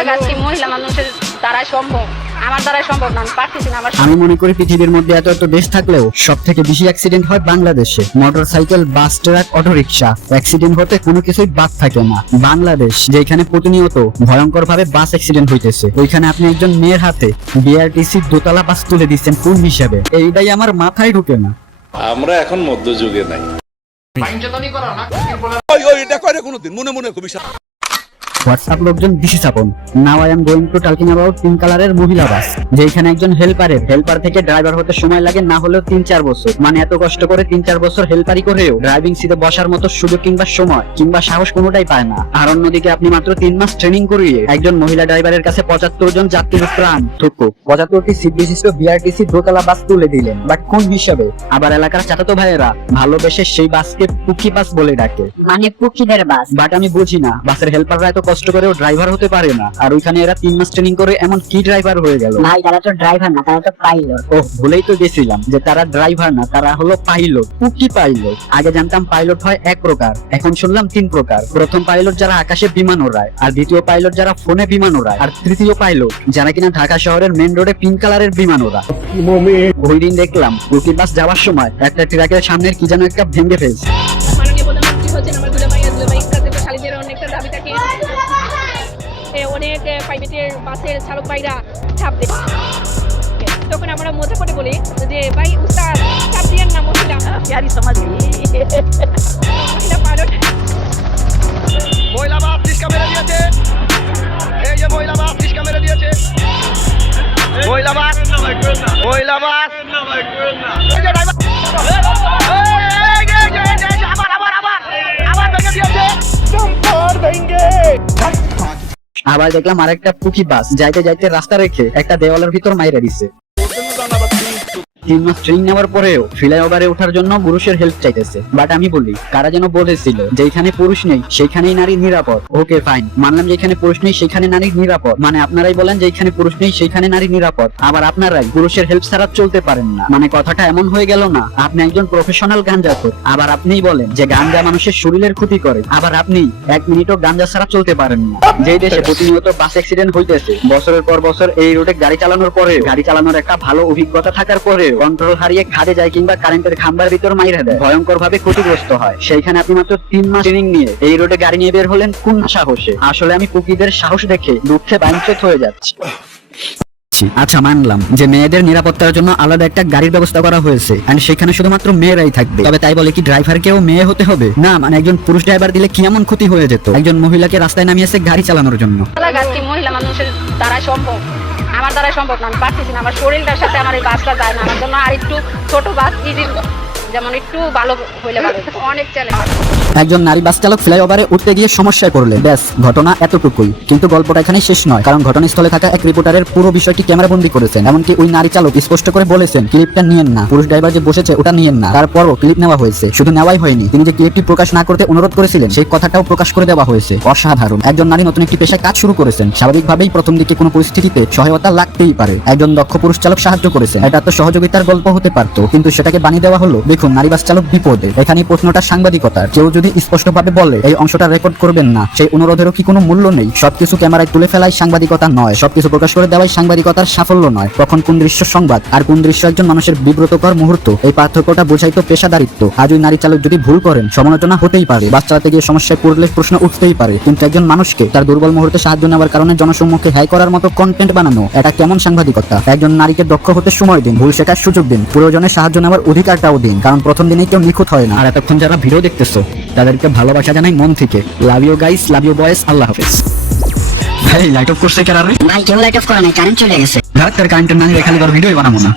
রাস্তাঘাটে মহিলা মানুষের দ্বারা সম্ভব, আমার দ্বারা সম্ভব না, আমি পারতেছি না। আমি মনে করি পৃথিবীর মধ্যে এত এত দেশ থাকলেও সব থেকে বেশি অ্যাক্সিডেন্ট হয় বাংলাদেশে। মোটরসাইকেল, বাস, ট্রাক, অটো রিক্সা, অ্যাক্সিডেন্ট হতে কোনো কিছুই বাদ থাকে না। বাংলাদেশ যেখানে প্রতিনিয়ত ভয়ঙ্কর ভাবে বাস অ্যাক্সিডেন্ট হইতেছে, ওইখানে আপনি একজন মেয়ের হাতে বিআরটিসি দোতলা বাস তুলে দিচ্ছেন কোন হিসাবে? এইটাই আমার মাথায় ঢুকে না। আমরা এখন মধ্যযুগে নাই। হোয়াটসঅ্যাপ লোকজন বেশি চাপন। Now I am going to talking about pink কালারের মহিলা বাস, যেখানে একজন হেল্পার থেকে ড্রাইভার হতে সময় লাগে না হলেও 3-4 বছর। মানে এত কষ্ট করে 3-4 বছর হেল্পারি করেও ড্রাইভিং সিটে বসার মতো সুযোগ কিংবা সময় কিংবা সাহস কোনোটাই পায় না। আর অন্যদিকে আপনি মাত্র 3 মাস ট্রেনিং করিয়ে একজন মহিলা ড্রাইভারের কাছে 75 জন যাত্রীর প্রাণ ঠুকু 75টি সিট বিশিষ্ট বিআরটিসি দোতলা বাস তুলে দিলেন, বাট কোন হিসাবে? আবার এলাকার চাচাতো ভাইয়েরা ভালোবেসে সেই বাসকে পুকি বাস বলে ডাকে, মানে পুকিদের বাস। বাট আমি বুঝি না বাসের হেল্পাররা এত কষ্ট করেও ড্রাইভার হতে পারে না, আর ওইখানে এরা 3 মাস ট্রেনিং করে এমন কি ড্রাইভার হয়ে গেল? ভাই তারা তো ড্রাইভার না, তারা তো পাইলট। ও ভুলেই তো গেছিলাম যে তারা ড্রাইভার না, তারা হলো পাইলট। পুকি পাইলট। আগে জানতাম পাইলট হয় এক প্রকার, এখন শুনলাম 3 প্রকার। প্রথম পাইলট যারা আকাশে বিমান ওড়ায়, আর দ্বিতীয় পাইলট যারা ফোনে বিমান ওড়ায়, আর তৃতীয় পাইলট যারা কিনা ঢাকা শহরের মেন রোডে পিঙ্ক কালারের বিমান ওড়ায়। ওই দিন দেখলাম পুকি বাস যাওয়ার সময় একটা ট্রাকের সামনের কি যেন একটা ভেঙে ফেলছে। মাননীয় প্রধানমন্ত্রী হচ্ছেন আমার দুলাভাই কাছে শালীদের অনেকটা দাবি থাকে, অনেক প্রাইভেটের বাসের চালক ভাইরা ছাপ দেয়। তখন আমরা মজা করে বলি যে ভাই উস্তাদ ছাপ দিয়েন না, মহিলা প্যারি সমাজ মহিলা পাইলট। মহিলা বাস রিস্কা মেরে দিয়েছে, এই যে মহিলা বাস রিস্কা মেরে দিয়েছে, মহিলা বাস এই যে ড্রাইভার আবার ভেঙে দিয়েছে, আবার দেখলাম আরেকটা পুকি বাস যাইতে যাইতে রাস্তা রেখে একটা দেওয়ালের ভিতর মাইরা দিছে। 3 মাস ট্রেনিং নেওয়ার পরেও ফ্লাইওভারে ওঠার জন্য পুরুষের হেল্প চাইতেছে। বাট আমি বলি, কারা যেন বলেছিল যেখানে পুরুষ নেই সেখানেই নারী নিরাপদ। ওকে ফাইন, মানলাম যেখানে পুরুষ নেই সেখানে নারী নিরাপদ। মানে আপনারাই বলেন যেখানে পুরুষ নেই সেখানে নারী নিরাপদ, আবার আপনারাই পুরুষের হেল্প ছাড়া চলতে পারেন না। মানে কথাটা এমন হয়ে গেল না, আপনি একজন প্রফেশনাল গাঞ্জাখোর, আবার আপনিই বলেন যে গাঞ্জা মানুষের শরীরের ক্ষতি করে, আবার আপনি 1 মিনিটও গাঞ্জা ছাড়া চলতে পারেন না। যেই দেশে প্রতিনিয়ত বাস অ্যাক্সিডেন্ট হইতেছে, বছরের পর বছর এই রোডে গাড়ি চালানোর পরে, গাড়ি চালানোর একটা ভালো অভিজ্ঞতা থাকার পরে কন্ট্রোল হারিয়ে খাদে যায় কিংবা কারেন্টের খাম্বার ভিতর মাইরা দেয়, ভয়ঙ্কর ভাবে ক্ষতিগ্রস্ত হয়। সেইখানে আপনি মাত্র 3 মাস ট্রেনিং নিয়ে এই রোডে গাড়ি নিয়ে বের হলেন কোন সাহসে? আসলে আমি পুকিদের সাহস দেখে দুঃখে বাঞ্ছিত হয়ে যাচ্ছি। আচ্ছা মানলাম যে মেয়েদের নিরাপত্তার জন্য আলাদা একটা গাড়ির ব্যবস্থা করা হয়েছে, এন্ড সেখানে শুধুমাত্র মেয়েরাই থাকবে। তবে তাই বলে কি ড্রাইভারকেও মেয়ে হতে হবে? না, মানে একজন পুরুষ ড্রাইভার দিলে কি এমন ক্ষতি হয়ে যেত? একজন মহিলাকে রাস্তায় নামিয়েছে গাড়ি চালানোর জন্য। রাস্তাঘাটে মহিলা মানুষের দ্বারা সম্ভব, আমার দ্বারা সম্ভব না, আমি পারতেছি না। আমার শরীরটার সাথে আমার এই বাসটা যায় না। আমার জন্য আর একটু ছোট বাস ইজি, যেমন একটু ভালো হইলে ভালো। অনেক চ্যালেঞ্জ। একজন নারী বাস চালক ফ্লাইওভারে উঠতে গিয়ে সমস্যায় পড়লেন। ব্যাস, ঘটনা এতটুকুই। কিন্তু গল্পটা এখানে শেষ নয়, কারণ ঘটনাস্থলে থাকা এক রিপোর্টারের পুরো বিষয়টি ক্যামেরাবন্দি করেছেন। এমনকি ওই নারী চালক স্পষ্ট করে বলেছেন ক্লিপটা নিয়েন না, পুরুষ ড্রাইভার যে বসেছে ওটা নিয়েন না। তারপরও ক্লিপ নেওয়া হয়েছে। শুধু নেওয়াই হয়নি, তিনি যে ক্লিপটি প্রকাশ না করতে অনুরোধ করেছিলেন সেই কথাটাও প্রকাশ করে দেওয়া হয়েছে। অসাধারণ। একজন নারী নতুন একটি পেশায় কাজ শুরু করেছেন, স্বাভাবিকভাবেই প্রথম দিকে কোনো পরিস্থিতিতে সহায়তা লাগতেই পারে। একজন দক্ষ পুরুষ চালক সাহায্য করেছেন, এটা তো সহযোগিতার গল্প হতে পারত, কিন্তু সেটাকে বানিয়ে দেওয়া হলো দেখুন নারী বাস চালক বিপদে। এখানে প্রশ্নটা সাংবাদিকতার। কেউ যদি স্পষ্টভাবে বলে এই অংশটা রেকর্ড করবেন না, সেই অনুরোধেরও কি কোনো মূল্য নেই? সবকিছু ক্যামেরায় তুলে ফেলাই সাংবাদিকতা নয়, সবকিছু প্রকাশ করে দেওয়াই সাংবাদিকতার সাফল্য নয়। তখন কোন দৃশ্য সংবাদ আর কোন দৃশ্য একজন মানুষের বিব্রতকর মুহূর্ত, এই পার্থক্যটা বোঝাই তো পেশাদারিত্ব। আজ ওই নারী চালক যদি ভুল করেন সমালোচনা হতেই পারে, বাস চালাতে গিয়ে সমস্যায় পড়লে প্রশ্ন উঠতেই পারে, কিন্তু একজন মানুষকে তার দুর্বল মুহূর্তে সাহায্য নেওয়ার কারণে জনসম্মুখে হাই করার মতো কন্টেন্ট বানানো, এটা কেমন সাংবাদিকতা? একজন নারীকে দক্ষ হতে সময় দিন, ভুল শেখার সুযোগ দিন, প্রয়োজনে সাহায্য নেওয়ার অধিকারটাও দিন, কারণ প্রথম দিনেই কেউ নিখুঁত হয় না। আর এতক্ষণ যারা ভিডিও দেখতেছো তাদেরকে ভালোবাসা জানাই মন থেকে। Love you guys, love you boys, আল্লাহ হাফেজ। ভাই লাইট অফ করছে কেন? ভাই কেউ লাইট অফ করে নাই, কারেন্ট চলে গেছে। কারেন্টের না খালি ভিডিও বানাবো না।